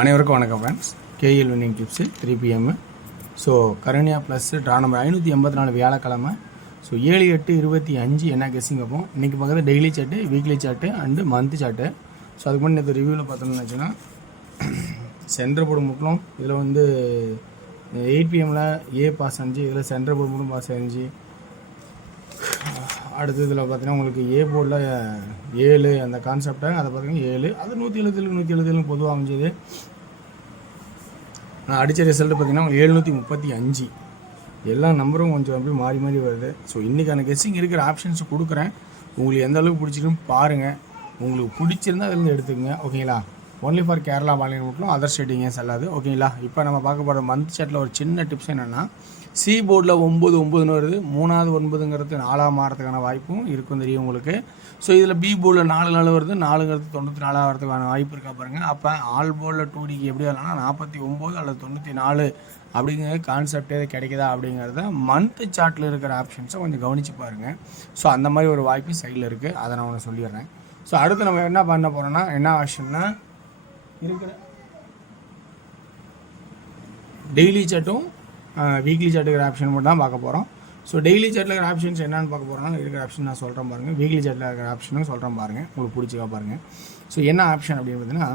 அனைவருக்கும் வணக்கம் friends. KL winning tips 3 PM. So Karunya plus draw number 584 வியாழக்கிழமை. ஸோ 7/8/25 என்ன கெஸ்ஸிங் வைப்போம். இன்றைக்கி பார்க்குறது daily chart, weekly chart and month chart. So அதுக்கு முன்னாடி இந்த ரிவ்யூவில் பார்த்தோம்னு வச்சுன்னா சென்டர் போர்டு மட்டும் இதில் வந்து 8 PMல் ஏ பாஸ் 5, இதில் சென்டர் போர்டு மட்டும் பாஸ் 5. அடுத்து இதில் பார்த்தீங்கன்னா உங்களுக்கு ஏ போர்டில் 7 அந்த கான்செப்டை அதை பார்த்தீங்கன்னா 7 அது 170 பொதுவாக அமைஞ்சது. நான் அடித்த ரிசல்ட்டு பார்த்தீங்கன்னா 735. எல்லா நம்பரும் கொஞ்சம் அப்படியே மாறி மாறி வருது. ஸோ இன்றைக்கான கெஸ்ஸிங் இருக்கிற ஆப்ஷன்ஸ் கொடுக்குறேன். உங்களுக்கு எந்த அளவுக்கு பிடிச்சிருக்குன்னு பாருங்கள். உங்களுக்கு பிடிச்சிருந்தால் அதிலேருந்து எடுத்துக்கங்க. ஓகேங்களா? ஒன்லி ஃபார் கேரளா பாலியன் மட்டும் அதர் ஸ்டேட்டிங்கே செல்லாது. ஓகேங்களா? இப்போ நம்ம பார்க்க போகிற மந்த் சார்ட்டில் ஒரு சின்ன டிப்ஸ் என்னென்னா, சி போர்டில் 9 வருது. 3வது 9ங்கிறது 4ஆக மாறதுக்கான வாய்ப்பும் இருக்கும் தெரியும் உங்களுக்கு. ஸோ இதில் பி போர்டில் 4 வருது. 4ங்கிறது 94 ஆகிறதுக்கான வாய்ப்பு இருக்கா பாருங்கள். அப்போ ஆல் போர்டில் 2Dக்கு எப்படி வரலாம்னா 49 அல்லது 94 அப்படிங்கிற கான்செப்ட் எது கிடைக்குதா அப்படிங்கிறத மந்த் சார்ட்டில் இருக்கிற ஆப்ஷன்ஸை கொஞ்சம் கவனித்து பாருங்கள். ஸோ அந்த மாதிரி ஒரு வாய்ப்பு சைடில் இருக்குது. அதை நான் ஒன்று சொல்லிடுறேன். ஸோ அடுத்து நம்ம என்ன பண்ண போகிறோன்னா, என்ன ஆப்ஷன்னா இருக்கிற டெய்லி சார்ட்டும் வீக்லி சார்ட் இருக்கிற ஆப்ஷன் மட்டும் தான் பார்க்க போகிறோம். ஸோ டெய்லி சார்ட்டில் இருக்கிற ஆப்ஷன்ஸ் என்னென்னு பார்க்க போகிறோம்னா, இருக்கிற ஆப்ஷன் நான் சொல்கிறேன் பாருங்கள். வீக்லி சார்ட்டில் இருக்கிற ஆப்ஷனும் சொல்கிறேன் பாருங்கள், உங்களுக்கு பிடிச்சிக்கா பாருங்கள். ஸோ என்ன ஆப்ஷன் அப்படின்னு பார்த்தீங்கன்னா,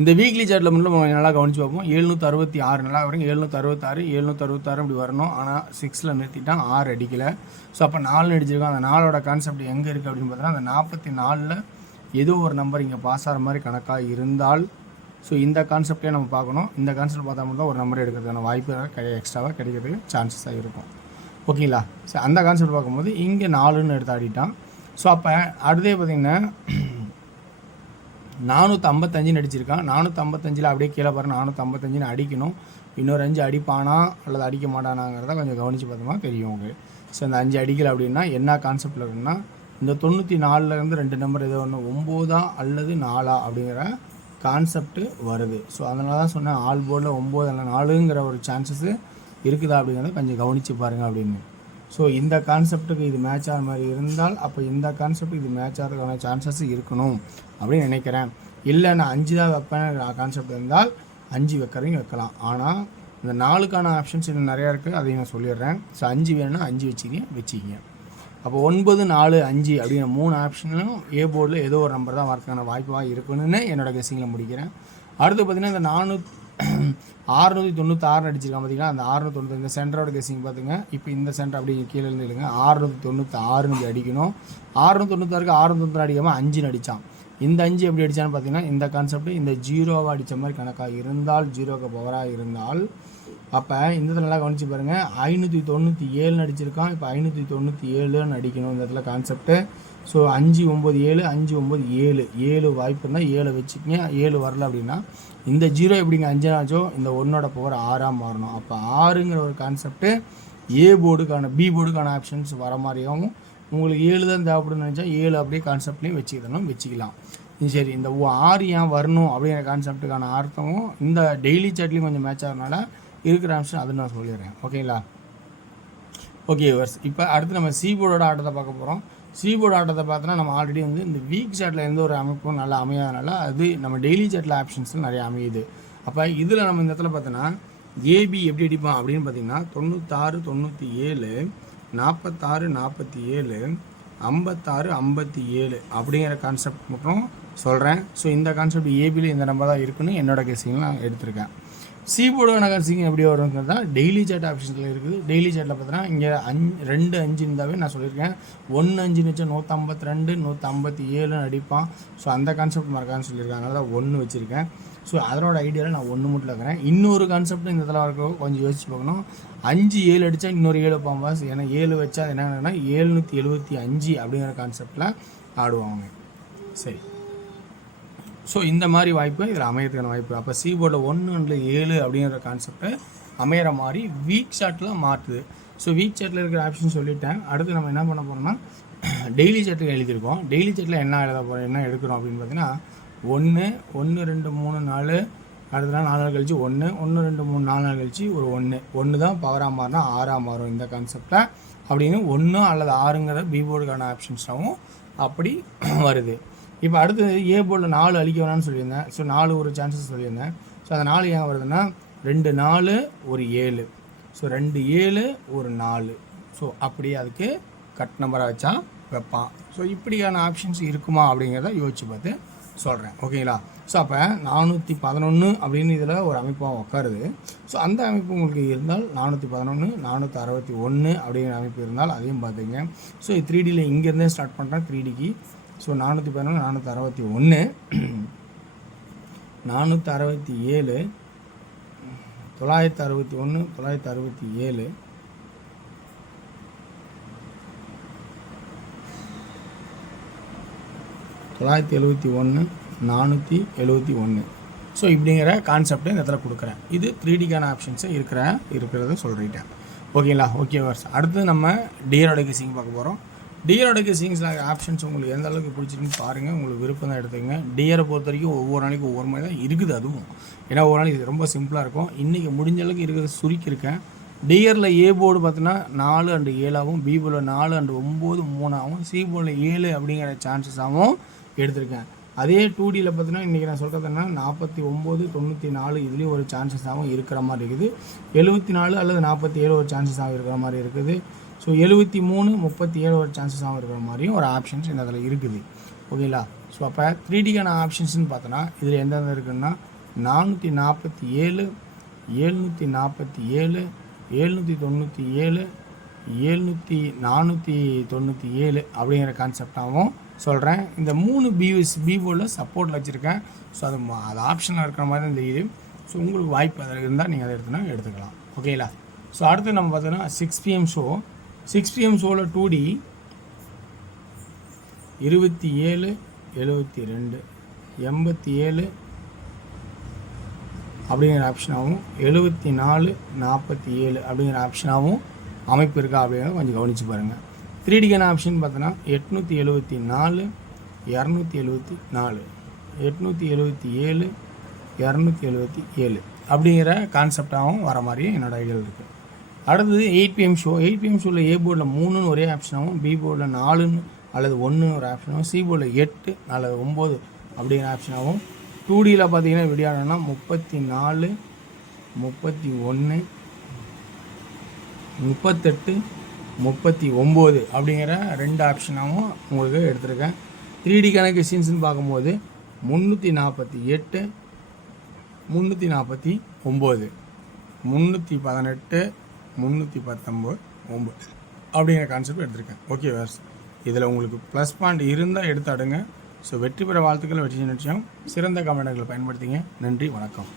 இந்த வீக்லி சார்ட்டில் மட்டும் நல்லா கவனித்து பார்ப்போம். 766 நல்லா வரும். 766 அப்படி வரணும். ஆனால் 6ல் நிறுத்திட்டான், 6 அடிக்கலை. ஸோ அப்போ 4 அடிச்சிருக்கோம். அந்த 4ஓட கான்செப்ட் எங்கே இருக்குது அப்படின்னு பார்த்தீங்கன்னா, அந்த 44ல் ஏதோ ஒரு நம்பர் இங்கே பாஸ் ஆகிற மாதிரி கணக்காக இருந்தால், ஸோ இந்த கான்செப்டே நம்ம பார்க்கணும். இந்த கான்செப்ட் பார்த்தா மட்டும் தான் ஒரு நம்பர் எடுக்கிறதுக்கான வாய்ப்பு எக்ஸ்ட்ராவாக கிடைக்கிறதுக்கு சான்சஸாக இருக்கும். ஓகேங்களா? ஸோ அந்த கான்செப்ட் பார்க்கும்போது இங்கே 4ன்னு எடுத்து ஆடிட்டான். ஸோ அப்போ அடுத்தே பார்த்திங்கன்னா 455 அடிச்சிருக்கான். 455 அப்படியே கீழே பாரு, 455 அடிக்கணும். இன்னொரு 5 அடிப்பானா அல்லது அடிக்க மாட்டானாங்கிறத கொஞ்சம் கவனித்து பார்த்தோமா தெரியும் உங்களுக்கு. ஸோ இந்த 5 அடிக்கலை அப்படின்னா என்ன கான்செப்டில் இருக்குன்னா, இந்த 94லேருந்து 2 நம்பர் ஏதோ ஒன்று 9 அல்லது 4 அப்படிங்கிற கான்செப்ட்டு வருது. ஸோ அதனால தான் சொன்னேன், ஆல் போர்டில் 9 அல்ல 4ங்கிற ஒரு சான்சஸ் இருக்குதா அப்படிங்கிறத கொஞ்சம் கவனித்து பாருங்கள் அப்படின்னு. ஸோ இந்த கான்செப்ட்டுக்கு இது மேட்ச் ஆகிற மாதிரி இருந்தால், அப்போ இந்த கான்செப்ட் இது மேட்ச் ஆகிறதுக்கான சான்சஸ் இருக்கணும் அப்படின்னு நினைக்கிறேன். இல்லை நான் 5 தான் வைப்பேன் கான்செப்ட் இருந்தால் 5 வைக்கிறதையும் வைக்கலாம். ஆனால் இந்த 4க்கான ஆப்ஷன்ஸ் இன்னும் நிறையா இருக்குது, அதையும் நான் சொல்லிடுறேன். ஸோ 5 வேணும்னா 5 வச்சுக்கிங்க. அப்போ 9, 4, 5 அப்படிங்கிற 3 ஆப்ஷனும் ஏ போர்டில் ஏதோ ஒரு நம்பர் தான் வரதுக்கான வாய்ப்பாக இருக்கணும்னு என்னோடய கெஸ்ஸிங்கில் முடிக்கிறேன். அடுத்து பார்த்திங்கன்னா இந்த 696 அடிச்சிருக்கான் பார்த்திங்கன்னா, அந்த 690 இந்த சென்டரோட கெஸ்ஸிங் பார்த்துங்க. இப்போ இந்த சென்டர் அப்படி கீழே இருந்து இல்லைங்க, 696 அடிக்கணும். 696க்கு 690 அடிக்காமல் 5 அடித்தான். இந்த 5 எப்படி அடித்தான்னு பார்த்தீங்கன்னா, இந்த கான்செப்ட் இந்த 0 அடித்த மாதிரி கணக்காக இருந்தால், 0க்கு பவராக இருந்தால், அப்போ இந்த இடத்துல நல்லா கவனிச்சு பாருங்கள். 597 அடிச்சிருக்கான். இப்போ 597 அடிக்கணும் இந்த இடத்துல கான்செப்ட்டு. ஸோ 5 9 7 5 9 7 வாய்ப்பு இருந்தால் 7 வச்சுக்கிங்க. 7 வரல அப்படின்னா இந்த 0 எப்படிங்க 5 ஆச்சோ இந்த 1ஓட பவர் 6ஆக மாறணும். அப்போ 6ங்கிற ஒரு கான்செப்ட்டு ஏ போர்டுக்கான பி போர்டுக்கான ஆப்ஷன்ஸ் வர மாதிரியும், உங்களுக்கு 7 தான் தேவைப்படுன்னு நினச்சா 7 அப்படியே கான்செப்ட்லேயும் வச்சுக்கலாம். சரி, இந்த 6 ஏன் வரணும் அப்படிங்கிற கான்செப்ட்டுக்கான அர்த்தமும் இந்த டெய்லி சார்ட்லேயும் கொஞ்சம் மேட்ச் ஆகிறதுனால இருக்கிற ஆப்ஷன் அதை நான் சொல்லிடுறேன். ஓகேங்களா? Okay viewers. இப்போ அடுத்து நம்ம சி போர்டோட ஆட்டத்தை பார்க்க போகிறோம். சி போர்டு ஆட்டத்தை பார்த்தோன்னா, நம்ம ஆல்ரெடி வந்து இந்த வீக் சார்ட்டில் எந்த ஒரு அமைப்பும் நல்லா அமையாதனால அது நம்ம டெய்லி சார்ட்டில் ஆப்ஷன்ஸில் நிறைய அமையுது. அப்போ இதில் நம்ம இந்த இடத்துல பார்த்தோன்னா ஏபி எப்படி அடிப்பான் அப்படின்னு பார்த்தீங்கன்னா, 96 97 46 47 56 57 அப்படிங்கிற கான்செப்ட் மட்டும் சொல்கிறேன். ஸோ இந்த கான்செப்ட் ஏபியில் இந்த நம்பர் தான் இருக்குன்னு என்னோடய கெஸ்ஸிங்கில் நான் எடுத்திருக்கேன். சி போர்டு கெஸ்ஸிங் எப்படி வருங்கிறது தான் டெய்லி சார்ட் ஆப்ஷன்ஸில் இருக்குது. டெய்லி சார்ட்டில் பார்த்தோன்னா இங்கே 2 5 இருந்தாவே நான் சொல்லியிருக்கேன். 1 5 வச்சா 152 157 அடிப்பான். ஸோ அந்த கான்செப்ட் மறக்கான்னு சொல்லியிருக்கேன். அதனால தான் 1 வச்சுருக்கேன். ஸோ அதனோட ஐடியாவில் நான் 1 மட்டும் இருக்கிறேன். இன்னொரு கான்செப்ட் இந்த இதில் இருக்க கொஞ்சம் யோசிச்சு பார்க்கணும். 5 7 அடித்தா இன்னொரு 7 பாம்பாஸ். ஏன்னா 7 வச்சா என்னன்னா 775 அப்படிங்கிற கான்செப்டில் ஆடுவாங்க. சரி, ஸோ இந்த மாதிரி வாய்ப்பு இதில் அமையறதுக்கான வாய்ப்பு. அப்போ சி போர்டில் 1 7 அப்படிங்கிற கான்செப்டை அமையிற மாதிரி வீக் சார்ட்டில் மாற்றுது. ஸோ வீக் சார்ட்டில் இருக்கிற ஆப்ஷன் சொல்லிட்டேன். அடுத்து நம்ம என்ன பண்ண போகிறோம்னா, டெய்லி சார்ட்டில் எழுதியிருக்கோம். டெய்லி சார்ட்டில் என்ன எழுத போகிறோம், என்ன எடுக்கிறோம் அப்படின்னு பார்த்தீங்கன்னா, 1 1 2 3 4 அடுத்த நாள் 4 நாள் கழிச்சு 1 1 2 3 4 நாள் கழிச்சு ஒரு 1 தான் பவராக மாறினா 6ஆக மாறும் இந்த கான்செப்டில் அப்படின்னு 1 அல்லது 6ங்கிற பி போர்டுக்கான ஆப்ஷன்ஸாகவும் அப்படி வருது. இப்போ அடுத்து ஏ போர்டில் 4 அழிக்க வேணாம்னு சொல்லியிருந்தேன். ஸோ 4 ஒரு சான்சஸ் சொல்லியிருந்தேன். ஸோ அந்த 4 ஏன் வருதுன்னா 2 4 ஒரு 7. ஸோ 2 7 ஒரு 4. ஸோ அப்படியே அதுக்கு கட் நம்பராக வச்சா வைப்பான். ஸோ இப்படியான ஆப்ஷன்ஸ் இருக்குமா அப்படிங்கிறத யோசிச்சு பார்த்து சொல்கிறேன். ஓகேங்களா? ஸோ அப்போ 411 அப்படின்னு இதில் ஒரு அமைப்பாக உட்காருது. ஸோ அந்த அமைப்பு உங்களுக்கு இருந்தால் 411 461 அப்படிங்கிற அமைப்பு இருந்தால் அதையும் பார்த்துங்க. ஸோ 3Dயில் இங்கேருந்தே ஸ்டார்ட் பண்ணுறேன் 3Dக்கு. ஸோ 411 461 467 961 967 971 471. ஸோ இப்படிங்கிற கான்செப்டை இந்த இடத்துல கொடுக்குறேன். இது 3Dக்கான ஆப்ஷன்ஸை இருக்கிறத சொல்லிட்டேன். ஓகேங்களா? Okay viewers. அடுத்து நம்ம டிஆரோட கெஸிங் பார்க்க போகிறோம். டிஆரோட கெஸிங்ஸில் ஆப்ஷன்ஸ் உங்களுக்கு எந்த அளவுக்கு பிடிச்சிருக்குன்னு பாருங்கள். உங்களுக்கு விருப்பம் தான் எடுத்துக்கங்க. டிஆரை பொறுத்த வரைக்கும் ஒவ்வொரு நாளைக்கும் ஒவ்வொரு மாதிரி தான் இருக்குது. அதுவும் ஏன்னா ஒவ்வொரு நாளைக்கு ரொம்ப சிம்பிளாக இருக்கும். இன்றைக்கி முடிஞ்ச அளவுக்கு இருக்கிறத சுருக்கியிருக்கேன். டிஆரில் ஏ போர்டு பார்த்தீங்கன்னா 4 and 7 பி போர்டில் 4 and 9 3 சி போர்டில் 7 அப்படிங்கிற சான்சஸாகவும் எடுத்திருக்கேன். அதே 2Dயில் பார்த்தீங்கன்னா இன்றைக்கி நான் சொல்கிறதுனா 49 94 இதுலேயும் ஒரு சான்சஸாகவும் இருக்கிற மாதிரி இருக்குது. 74 அல்லது 47 ஒரு சான்சஸாகவும் இருக்கிற மாதிரி இருக்குது. ஸோ 73 37 ஒரு சான்சஸாகவும் இருக்கிற மாதிரியும் ஒரு ஆப்ஷன்ஸ் இந்த அதில் இருக்குது. ஓகேங்களா? ஸோ அப்போ 3Dக்கான ஆப்ஷன்ஸ்னு பார்த்தோன்னா இதில் எந்தெந்த இருக்குதுன்னா 447 747 797 497 அப்படிங்கிற கான்செப்டாகவும் சொல்கிறேன். இந்த 3 பி போர்டில் சப்போர்ட்டில் வச்சுருக்கேன். ஸோ அது ஆப்ஷனாக இருக்கிற மாதிரி தான் தெரியுது. ஸோ உங்களுக்கு வாய்ப்பு அதில் இருந்தால் நீங்கள் அதை எடுத்துக்கலாம். ஓகேங்களா? ஸோ அடுத்து நம்ம பார்த்தோன்னா 6 PM ஷோ. 6 PM ஷோவில் 2D 27 72 87 அப்படிங்கிற ஆப்ஷனாகவும் 74 47 அப்படிங்கிற ஆப்ஷனாகவும் அமைப்பு இருக்கா அப்படிங்கிறத கொஞ்சம் கவனித்து பாருங்கள். 3Dக்கான ஆப்ஷன் பார்த்தோன்னா 874 274 877 277 அப்படிங்கிற கான்செப்டாகவும் வர மாதிரி என்னோட ஐடியாவில் இருக்குது. அடுத்தது 8 PM ஷோ. 8 PM ஷோவில் ஏ போர்டில் 3ன்னு ஒரே ஆப்ஷனாகவும் பி போர்டில் 4 அல்லது 1 ஒரு ஆப்ஷனாகவும் சி போர்டில் 8 அல்லது 9 அப்படிங்கிற ஆப்ஷனாகவும் 2Dயில் பார்த்தீங்கன்னா விடியாடனா 34 31 38 39 அப்படிங்கிற 2 ஆப்ஷனாகவும் உங்களுக்கு எடுத்திருக்கேன். 3Dக்கான கெஸின்ஸ்னு பார்க்கும்போது 348 349 318 319 அப்படிங்கிற கான்செப்ட் எடுத்திருக்கேன். Okay viewers. இதில் உங்களுக்கு ப்ளஸ் பாயிண்ட் இருந்தால் எடுத்து அடுங்க. ஸோ வெற்றி பெற வாழ்த்துக்கள். வெற்றி நிச்சயம். சிறந்த கமெண்ட்களை பயன்படுத்திங்க. நன்றி, வணக்கம்.